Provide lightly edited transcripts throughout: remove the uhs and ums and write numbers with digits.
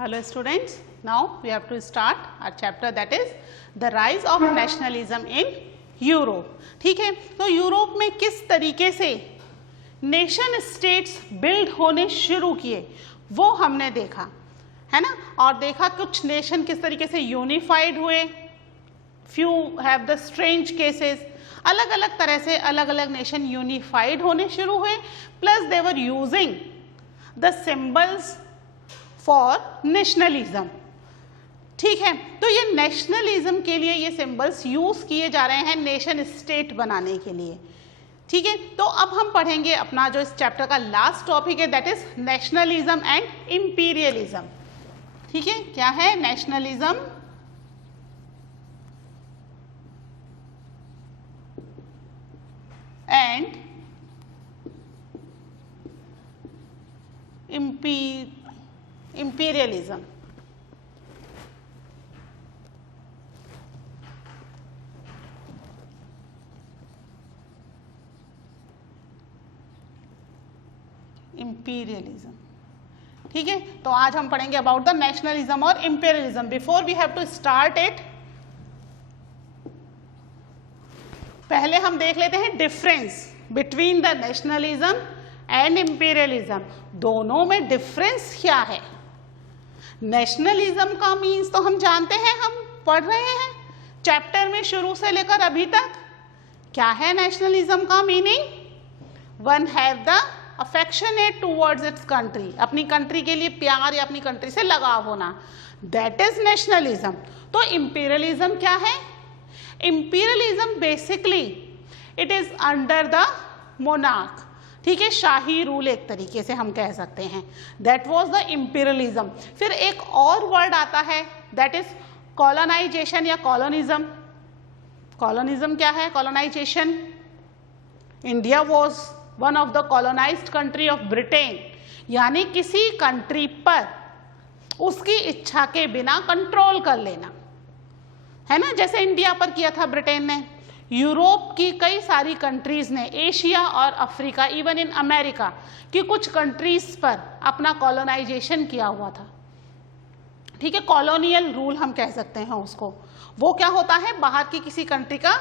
Hello students, now we have to start our chapter that is the rise of nationalism in Europe. ठीक है, तो Europe में किस तरीके से नेशन स्टेट्स बिल्ड होने शुरू किए वो हमने देखा है ना, और देखा कुछ नेशन किस तरीके से यूनिफाइड हुए, few have the strange cases, अलग अलग तरह से अलग अलग नेशन यूनिफाइड होने शुरू हुए, plus they were using the symbols for nationalism. ठीक है, तो ये नेशनलिज्म के लिए ये सिंबल्स यूज किए जा रहे हैं नेशन स्टेट बनाने के लिए. ठीक है, तो अब हम पढ़ेंगे अपना जो इस चैप्टर का लास्ट टॉपिक है that is nationalism and imperialism. ठीक है, क्या है नेशनलिज्म एंड imperialism. Imperialism. ठीक है, तो आज हम पढ़ेंगे अबाउट द नेशनलिज्म और imperialism. Before we have to start it, पहले हम देख लेते हैं difference between the nationalism and imperialism. दोनों में डिफरेंस क्या है? नेशनलिज्म का मीन्स तो हम जानते हैं, हम पढ़ रहे हैं चैप्टर में शुरू से लेकर अभी तक. क्या है नेशनलिज्म का meaning? One have the affectionate towards its country, अपनी कंट्री के लिए प्यार या अपनी कंट्री से लगाव होना, दैट इज नेशनलिज्म. तो इंपीरियलिज्म क्या है? Imperialism basically it is under the monarch. ठीक है, शाही रूल एक तरीके से हम कह सकते हैं, दैट वॉज द इंपीरियलिज्म. फिर एक और वर्ड आता है दैट इज कॉलोनाइजेशन या कॉलोनिज्म. कॉलोनिज्म क्या है? Colonisation. India was one of the colonised country of Britain, यानी किसी कंट्री पर उसकी इच्छा के बिना कंट्रोल कर लेना, है ना, जैसे इंडिया पर किया था ब्रिटेन ने. यूरोप की कई सारी कंट्रीज ने, एशिया और अफ्रीका, इवन इन अमेरिका की कुछ कंट्रीज पर अपना कॉलोनाइजेशन किया हुआ था. ठीक है, कॉलोनियल रूल हम कह सकते हैं उसको. वो क्या होता है? बाहर की किसी कंट्री का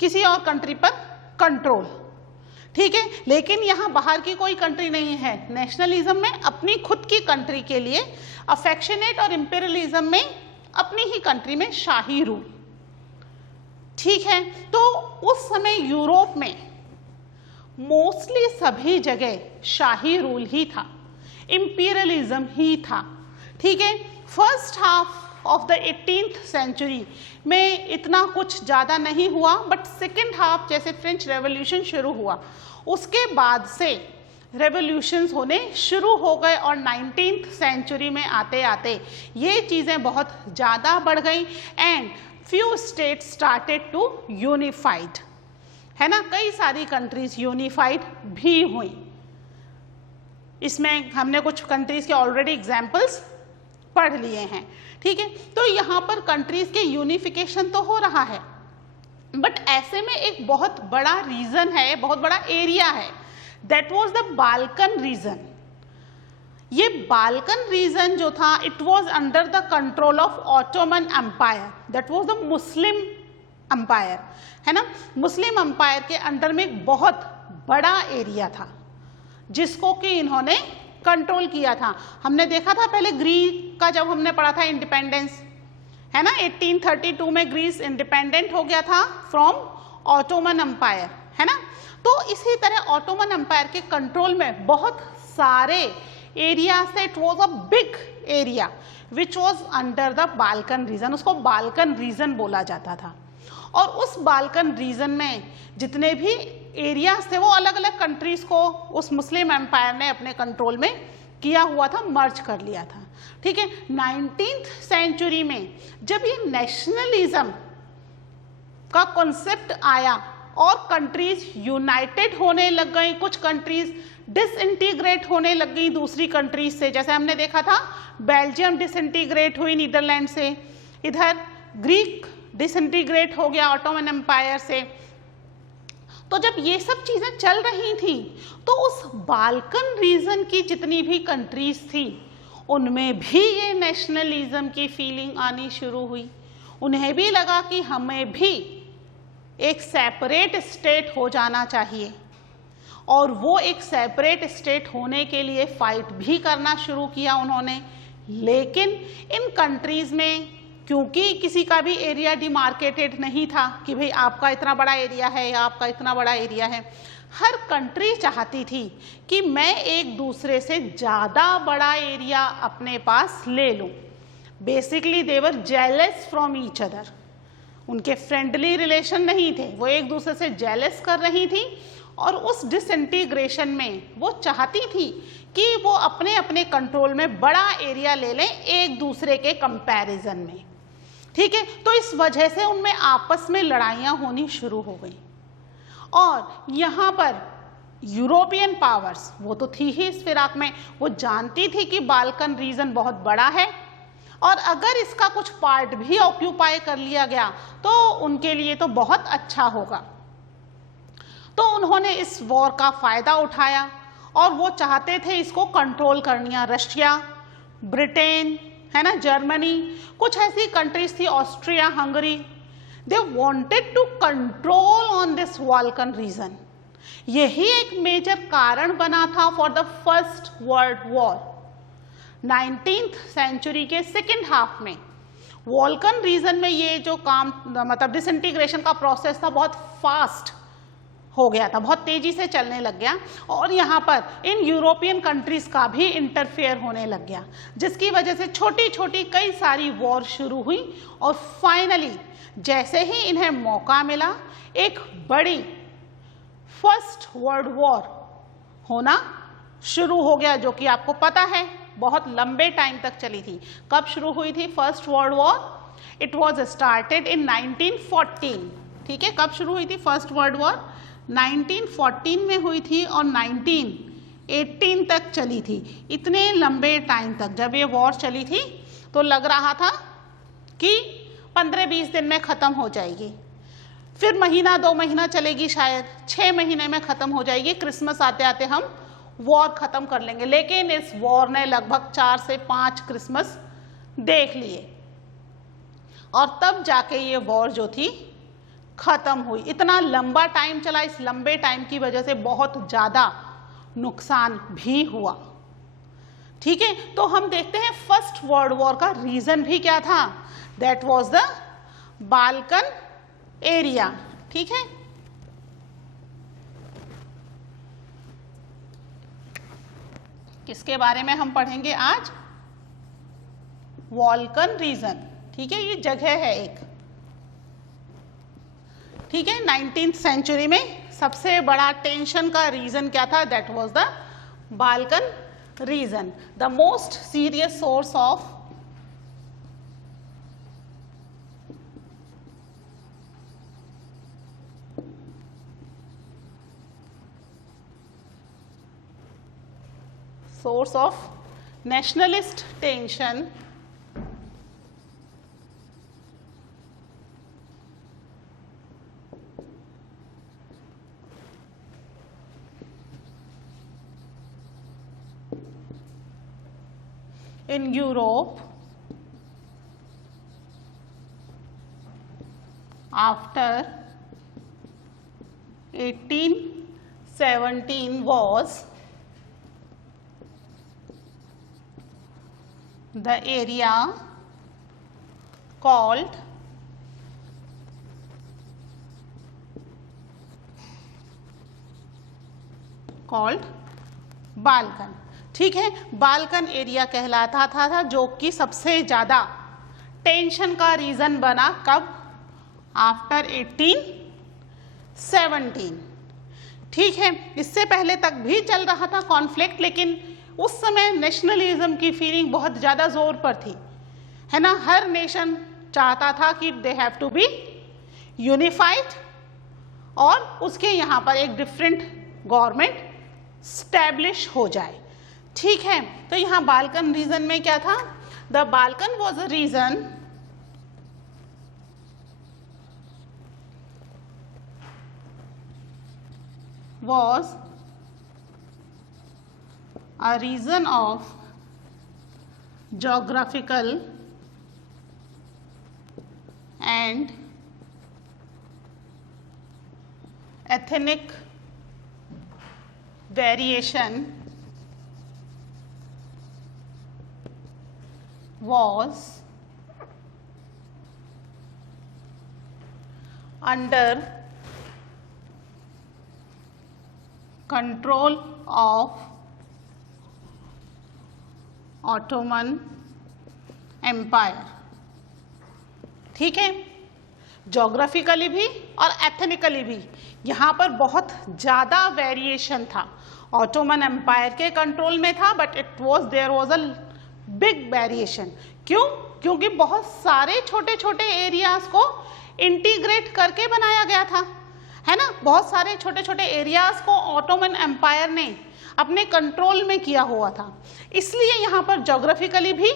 किसी और कंट्री पर कंट्रोल. ठीक है, लेकिन यहाँ बाहर की कोई कंट्री नहीं है. नेशनलिज्म में अपनी खुद की कंट्री के लिए अफेक्शनेट, और इंपीरियलिज्म में अपनी ही कंट्री में शाही रूल. ठीक है, तो उस समय यूरोप में मोस्टली सभी जगह शाही रूल ही था, इंपीरियलिज्म ही था. ठीक है, first half of the 18th century में इतना कुछ ज़्यादा नहीं हुआ, बट सेकेंड हाफ जैसे फ्रेंच रेवोल्यूशन शुरू हुआ उसके बाद से रेवोल्यूशंस होने शुरू हो गए, और 19th सेंचुरी में आते आते ये चीज़ें बहुत ज़्यादा बढ़ गई and few states started to unified, है ना, कई सारी कंट्रीज यूनिफाइड भी हुई. इसमें हमने कुछ कंट्रीज के ऑलरेडी एग्जांपल्स पढ़ लिए हैं. ठीक है, तो यहाँ पर कंट्रीज के यूनिफिकेशन तो हो रहा है, बट ऐसे में एक बहुत बड़ा रीजन है, बहुत बड़ा एरिया है, that was the Balkan region. ये बाल्कन रीजन जो था, it was under the control of Ottoman empire, that was the Muslim empire, है ना. मुस्लिम एम्पायर के अंडर में एक बहुत बड़ा एरिया था जिसको कि इन्होंने कंट्रोल किया था. हमने देखा था पहले ग्रीक का, जब हमने पढ़ा था इंडिपेंडेंस, है ना, 1832 में ग्रीस इंडिपेंडेंट हो गया था फ्रॉम ऑटोमन एम्पायर, है ना. तो इसी तरह ऑटोमन एम्पायर के कंट्रोल में बहुत सारे एरिया से, it was a big area which was under the Balkan reason. उसको बाल्कन रीजन बोला जाता था, और उस बाल्कन रीजन में जितने भी एरियाज थे वो अलग अलग कंट्रीज को उस मुस्लिम एम्पायर ने अपने कंट्रोल में किया हुआ था, मर्ज कर लिया था. ठीक है, 19th सेंचुरी में जब ये नेशनलिज्म का कॉन्सेप्ट आया और कंट्रीज यूनाइटेड होने लग गई, कुछ कंट्रीज डिसइंटीग्रेट होने लग गई दूसरी कंट्रीज से, जैसे हमने देखा था बेल्जियम डिसइंटीग्रेट हुई नीदरलैंड से, इधर ग्रीक डिसइंटीग्रेट हो गया ऑटोमन एम्पायर से. तो जब ये सब चीजें चल रही थी तो उस बाल्कन रीजन की जितनी भी कंट्रीज थी उनमें भी ये नेशनलिज्म की फीलिंग आनी शुरू हुई। उन्हें भी लगा कि हमें भी एक सेपरेट स्टेट हो जाना चाहिए, और वो एक सेपरेट स्टेट होने के लिए फाइट भी करना शुरू किया उन्होंने। लेकिन इन कंट्रीज़ में क्योंकि किसी का भी एरिया डिमार्केटेड नहीं था कि भाई आपका इतना बड़ा एरिया है या आपका इतना बड़ा एरिया है, हर कंट्री चाहती थी कि मैं एक दूसरे से ज़्यादा बड़ा एरिया अपने पास ले लूँ। Basically they were jealous from each other. उनके फ्रेंडली रिलेशन नहीं थे, वो एक दूसरे से जेलस कर रही थी, और उस डिसइंटीग्रेशन में वो चाहती थी कि वो अपने अपने कंट्रोल में बड़ा एरिया ले लें एक दूसरे के कंपैरिजन में। ठीक है, तो इस वजह से उनमें आपस में लड़ाइयाँ होनी शुरू हो गई। और यहाँ पर यूरोपियन पावर्स, वो तो थी ही इस फिराक में, वो जानती थी कि बाल्कन रीजन बहुत बड़ा है, और अगर इसका कुछ पार्ट भी ऑक्यूपाई कर लिया गया तो उनके लिए तो बहुत अच्छा होगा। तो उन्होंने इस वॉर का फायदा उठाया, और वो चाहते थे इसको कंट्रोल करनिया। रशिया, ब्रिटेन, है ना, जर्मनी, कुछ ऐसी कंट्रीज थी, Austria, Hungary, they wanted to control on this Balkan region. यही एक मेजर कारण बना था for the first world war. 19th century के सेकेंड हाफ में बाल्कन रीजन में ये जो काम, मतलब डिसइंटीग्रेशन का प्रोसेस था, बहुत फास्ट हो गया था, बहुत तेजी से चलने लग गया, और यहाँ पर इन यूरोपियन कंट्रीज का भी इंटरफेयर होने लग गया, जिसकी वजह से छोटी छोटी कई सारी वॉर शुरू हुई। और फाइनली जैसे ही इन्हें मौका मिला, एक बड़ी फर्स्ट वर्ल्ड वॉर होना शुरू हो गया, जो कि आपको पता है बहुत लंबे टाइम तक चली थी। कब शुरू हुई थी first world war? It was started in 1914। ठीक है, कब शुरू हुई थी फर्स्ट वर्ल्ड वॉर? 1914 में हुई थी, और 1918 तक चली थी। इतने लंबे टाइम तक जब ये वॉर चली थी तो लग रहा था कि 15-20 दिन में ख़त्म हो जाएगी, फिर महीना 2 महीना चलेगी, शायद 6 महीने में ख़त्म हो जाएगी, क्रिसमस आते आते हम वॉर ख़त्म कर लेंगे। लेकिन इस वॉर ने लगभग 4 से 5 क्रिसमस देख लिए, और तब जाके ये वॉर जो थी ख़त्म हुई। इतना लंबा टाइम चला, इस लंबे टाइम की वजह से बहुत ज़्यादा नुकसान भी हुआ। ठीक है, तो हम देखते हैं फर्स्ट वर्ल्ड वॉर का रीज़न भी क्या था। That was the Balkan area. ठीक है, किसके बारे में हम पढ़ेंगे आज? Balkan reason. ठीक है, ये जगह है एक। ठीक है, 19th सेंचुरी में सबसे बड़ा टेंशन का रीजन क्या था? That was the Balkan reason, the most serious source of nationalist tension in Europe after 1817 was the area called Balkan. ठीक है, बाल्कन एरिया कहलाता था जो कि सबसे ज़्यादा टेंशन का रीज़न बना। कब? आफ्टर 1817। ठीक है, इससे पहले तक भी चल रहा था कॉन्फ्लिक्ट, लेकिन उस समय नेशनलिज्म की फीलिंग बहुत ज़्यादा जोर पर थी, है ना। हर नेशन चाहता था कि they have to be unified, और उसके यहाँ पर एक डिफरेंट गवर्नमेंट स्टैब्लिश हो जाए। ठीक है, तो यहाँ बाल्कन रीजन में क्या था? The Balkan was a region of geographical and ethnic variation was under control of Ottoman Empire। ठीक है, जोग्राफिकली भी और एथनिकली भी यहाँ पर बहुत ज़्यादा वेरिएशन था। ऑटोमन एम्पायर के कंट्रोल में था, but there was a big variation. क्यों? क्योंकि बहुत सारे छोटे छोटे एरियाज को इंटीग्रेट करके बनाया गया था, है ना। बहुत सारे छोटे छोटे एरियाज को ऑटोमन एम्पायर ने अपने कंट्रोल में किया हुआ था, इसलिए यहाँ पर जोग्राफिकली भी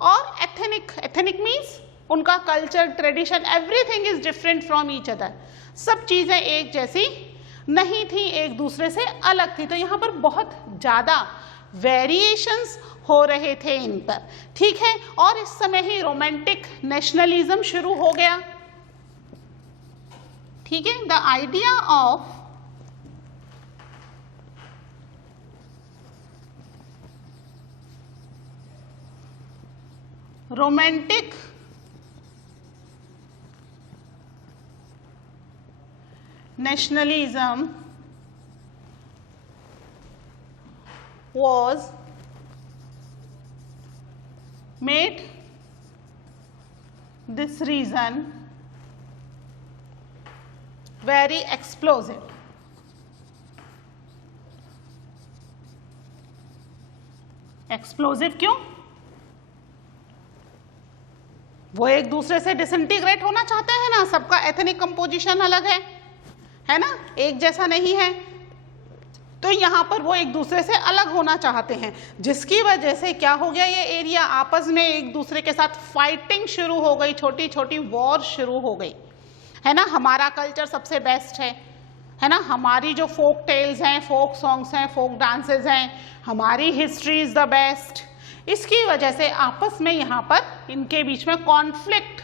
और एथनिक मीन्स उनका culture, tradition, everything is different from each other. सब चीज़ें एक जैसी नहीं थी, एक दूसरे से अलग थी। तो यहाँ पर बहुत ज़्यादा वेरिएशंस हो रहे थे इन पर। ठीक है, और इस समय ही रोमांटिक नेशनलिज्म शुरू हो गया। ठीक है, the idea of romantic nationalism was made this region very explosive। Explosive क्यों? वो एक दूसरे से डिसइंटीग्रेट होना चाहते हैं ना, सबका एथनिक कंपोजिशन अलग है ना, एक जैसा नहीं है। तो यहाँ पर वो एक दूसरे से अलग होना चाहते हैं, जिसकी वजह से क्या हो गया, ये एरिया आपस में एक दूसरे के साथ फाइटिंग शुरू हो गई, छोटी छोटी वॉर शुरू हो गई, है ना। हमारा कल्चर सबसे बेस्ट है ना, हमारी जो फोक टेल्स हैं, फोक सॉन्ग्स हैं, फोक डांसेस हैं, हमारी हिस्ट्री इज द बेस्ट। इसकी वजह से आपस में यहाँ पर इनके बीच में कॉन्फ्लिक्ट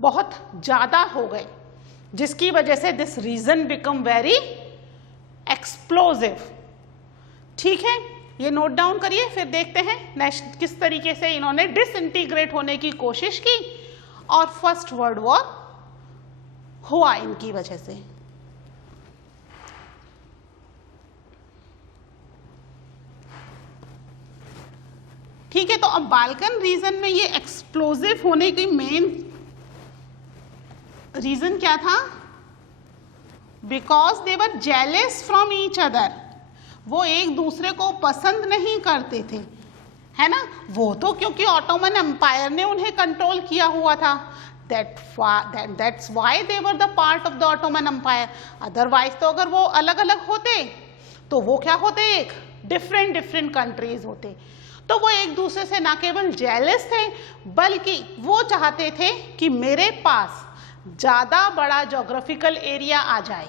बहुत ज़्यादा हो गए, जिसकी वजह से this region become very explosive. ठीक है, ये नोट डाउन करिए, फिर देखते हैं किस तरीके से इन्होंने डिसइंटीग्रेट होने की कोशिश की और फर्स्ट वर्ल्ड वॉर हुआ इनकी वजह से। ठीक है, तो अब बाल्कन रीजन में ये एक्सप्लोजिव होने की मेन रीजन क्या था? Because they were jealous from each other. वो एक दूसरे को पसंद नहीं करते थे, है ना। वो तो क्योंकि ऑटोमन एम्पायर ने उन्हें कंट्रोल किया हुआ था, that's why they were the part of the Ottoman empire. Otherwise तो अगर वो अलग अलग होते तो वो क्या होते, एक डिफरेंट कंट्रीज होते। तो वो एक दूसरे से ना केवल जेलस थे, बल्कि वो चाहते थे कि मेरे पास ज़्यादा बड़ा जोग्राफिकल एरिया आ जाए,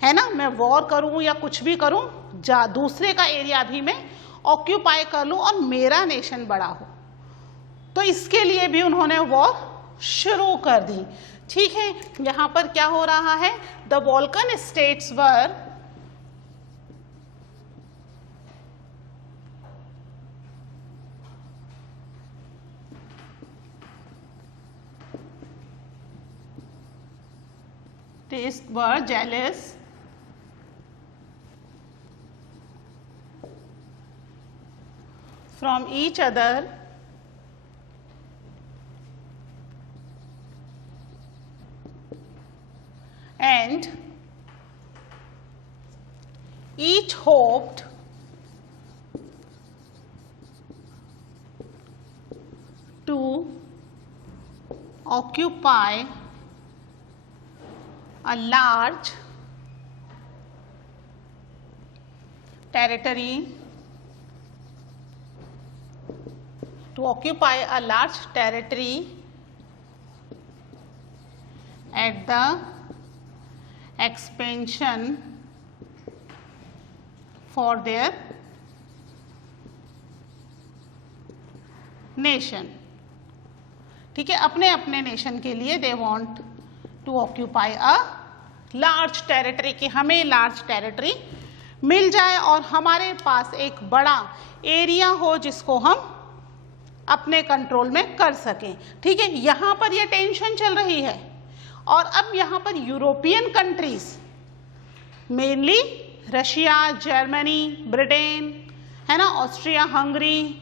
है ना। मैं वॉर करूं या कुछ भी करूं, दूसरे का एरिया भी मैं ऑक्यूपाई कर लूं और मेरा नेशन बड़ा हो। तो इसके लिए भी उन्होंने वॉर शुरू कर दी। ठीक है, यहाँ पर क्या हो रहा है, the Balkan states were jealous from each other and each hoped to occupy a large territory, at the expansion for their nation, ठीक है, अपने अपने नेशन के लिए they want to occupy a large territory, कि हमें लार्ज टेरिटरी मिल जाए और हमारे पास एक बड़ा एरिया हो जिसको हम अपने कंट्रोल में कर सकें, ठीक है। यहाँ पर ये टेंशन चल रही है और अब यहाँ पर European countries, mainly Russia, Germany, Britain, है ना, ऑस्ट्रिया, हंगरी,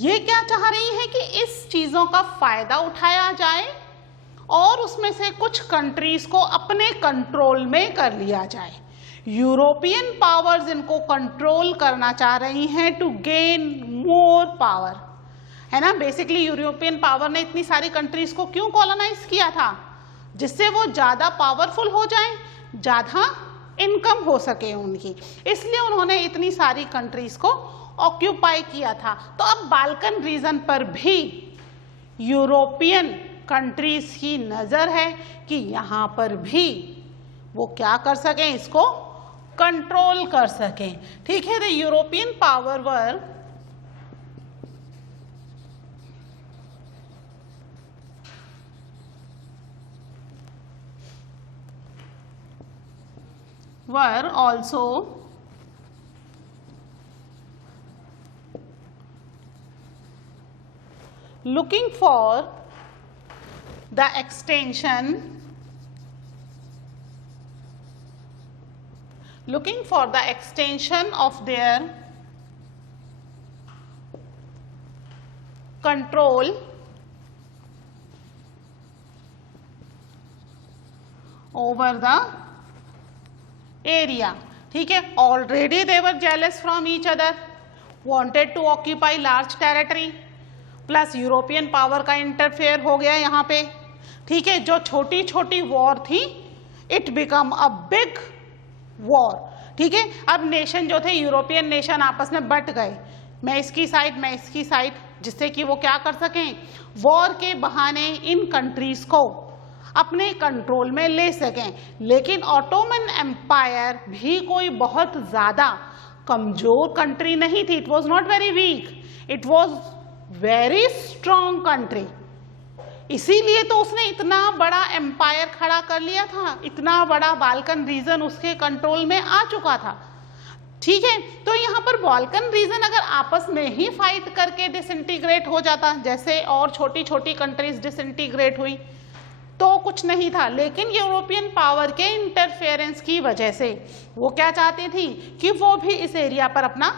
ये क्या चाह रही है कि इस चीज़ों का फायदा उठाया जाए और उसमें से कुछ कंट्रीज को अपने कंट्रोल में कर लिया जाए। यूरोपियन पावर्स इनको कंट्रोल करना चाह रही हैं टू गेन मोर पावर, है ना। बेसिकली यूरोपियन पावर ने इतनी सारी कंट्रीज को क्यों कॉलोनाइज किया था? जिससे वो ज़्यादा पावरफुल हो जाएं, ज़्यादा इनकम हो सके उनकी, इसलिए उन्होंने इतनी सारी कंट्रीज को ऑक्यूपाई किया था। तो अब बाल्कन रीजन पर भी यूरोपियन कंट्रीज की नज़र है कि यहाँ पर भी वो क्या कर सकें, इसको कंट्रोल कर सकें, ठीक है। The European power were also looking for the extension of their control over the area, ठीक है। Already they were jealous from each other, wanted to occupy large territory, plus European power का interfere हो गया यहाँ पे, ठीक है। जो छोटी छोटी वॉर थी it become a big war, ठीक है। अब नेशन जो थे, यूरोपियन नेशन आपस में बट गए, मैं इसकी साइड, मैं इसकी साइड, जिससे कि वो क्या कर सकें, वॉर के बहाने इन कंट्रीज को अपने कंट्रोल में ले सकें। लेकिन ऑटोमन एम्पायर भी कोई बहुत ज़्यादा कमज़ोर कंट्री नहीं थी, it was not very weak, it was very strong country, इसीलिए तो उसने इतना बड़ा एम्पायर खड़ा कर लिया था, इतना बड़ा बाल्कन रीजन उसके कंट्रोल में आ चुका था, ठीक है। तो यहाँ पर बाल्कन रीजन अगर आपस में ही फाइट करके डिसइंटीग्रेट हो जाता, जैसे और छोटी छोटी कंट्रीज डिसइंटीग्रेट हुई, तो कुछ नहीं था। लेकिन यूरोपियन पावर के इंटरफेरेंस की वजह से वो क्या चाहती थी कि वो भी इस एरिया पर अपना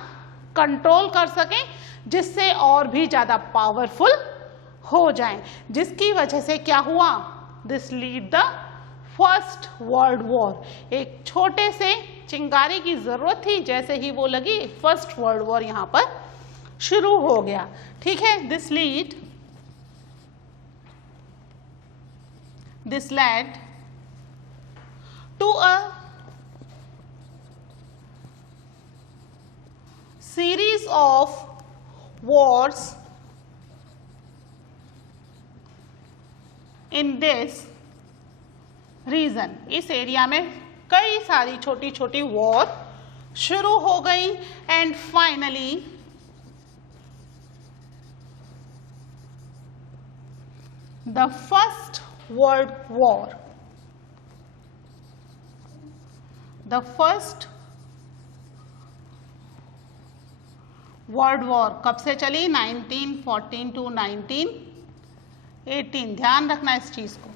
कंट्रोल कर सकें, जिससे और भी ज़्यादा पावरफुल हो जाएं, जिसकी वजह से क्या हुआ, this lead the first world war. एक छोटे से चिंगारी की ज़रूरत थी, जैसे ही वो लगी फर्स्ट वर्ल्ड वॉर यहाँ पर शुरू हो गया, ठीक है। This led to a series of wars in this region। इस एरिया में कई सारी छोटी छोटी वॉर शुरू हो गई and finally the first world war, the first world war कब से चली, 1914 टू 1918, ध्यान रखना इस चीज को,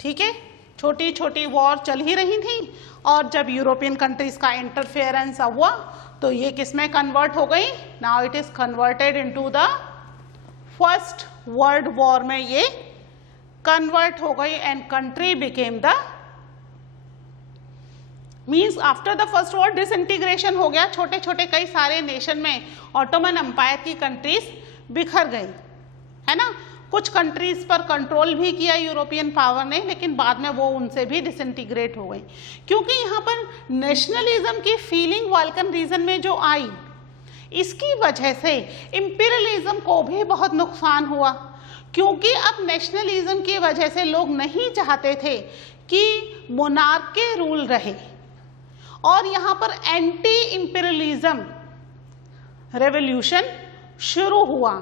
ठीक है। छोटी छोटी वॉर चल ही रही थी और जब यूरोपियन कंट्रीज का इंटरफेरेंस हुआ तो ये किस में कन्वर्ट हो गई, now it is converted into the first world war में ये कन्वर्ट हो गई and country became the, means after the first war disintegration हो गया, छोटे छोटे कई सारे नेशन में ऑटोमन एम्पायर की कंट्रीज बिखर गई, है ना। कुछ कंट्रीज पर कंट्रोल भी किया यूरोपियन पावर ने, लेकिन बाद में वो उनसे भी डिसइंटीग्रेट हो गई, क्योंकि यहाँ पर नेशनलिज्म की फीलिंग बाल्कन रीजन में जो आई, इसकी वजह से इंपीरियलिज्म को भी बहुत नुकसान हुआ, क्योंकि अब नेशनलिज्म की वजह से लोग नहीं चाहते थे कि मोनार्क के रूल रहे और यहाँ पर एंटी इंपीरियलिज्म रेवोल्यूशन शुरू हुआ,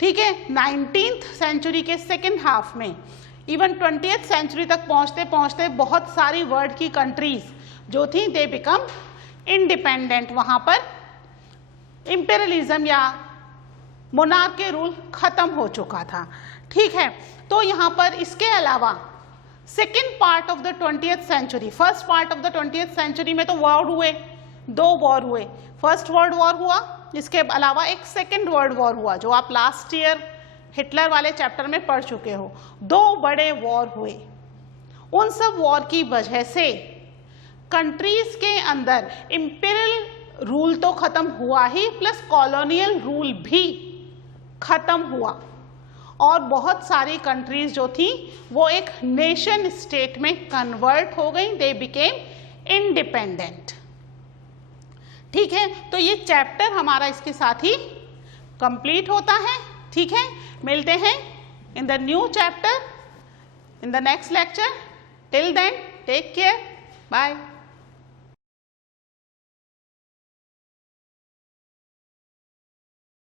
ठीक है, 19th सेंचुरी के सेकेंड हाफ में। इवन 20th सेंचुरी तक पहुंचते पहुंचते बहुत सारी वर्ल्ड की कंट्रीज जो थी दे बिकम इंडिपेंडेंट, वहां पर इंपेरियलिज्म या मोनार्क के रूल खत्म हो चुका था, ठीक है। तो यहाँ पर इसके अलावा second part of the 20th century, first part of the 20th century में तो वॉर हुए, 2 वॉर हुए। फर्स्ट वर्ल्ड वॉर हुआ, इसके अलावा एक सेकेंड वर्ल्ड वॉर हुआ जो आप लास्ट ईयर हिटलर वाले चैप्टर में पढ़ चुके हो। 2 बड़े वॉर हुए। उन सब वॉर की वजह से कंट्रीज के अंदर इंपीरियल रूल तो खत्म हुआ ही, प्लस कॉलोनियल रूल भी खत्म हुआ और बहुत सारी कंट्रीज जो थी वो एक नेशन स्टेट में कन्वर्ट हो गई, दे बिकेम इंडिपेंडेंट, ठीक है। तो ये चैप्टर हमारा इसके साथ ही कंप्लीट होता है, ठीक है। मिलते हैं in the new chapter in the next lecture. Till then take care, bye.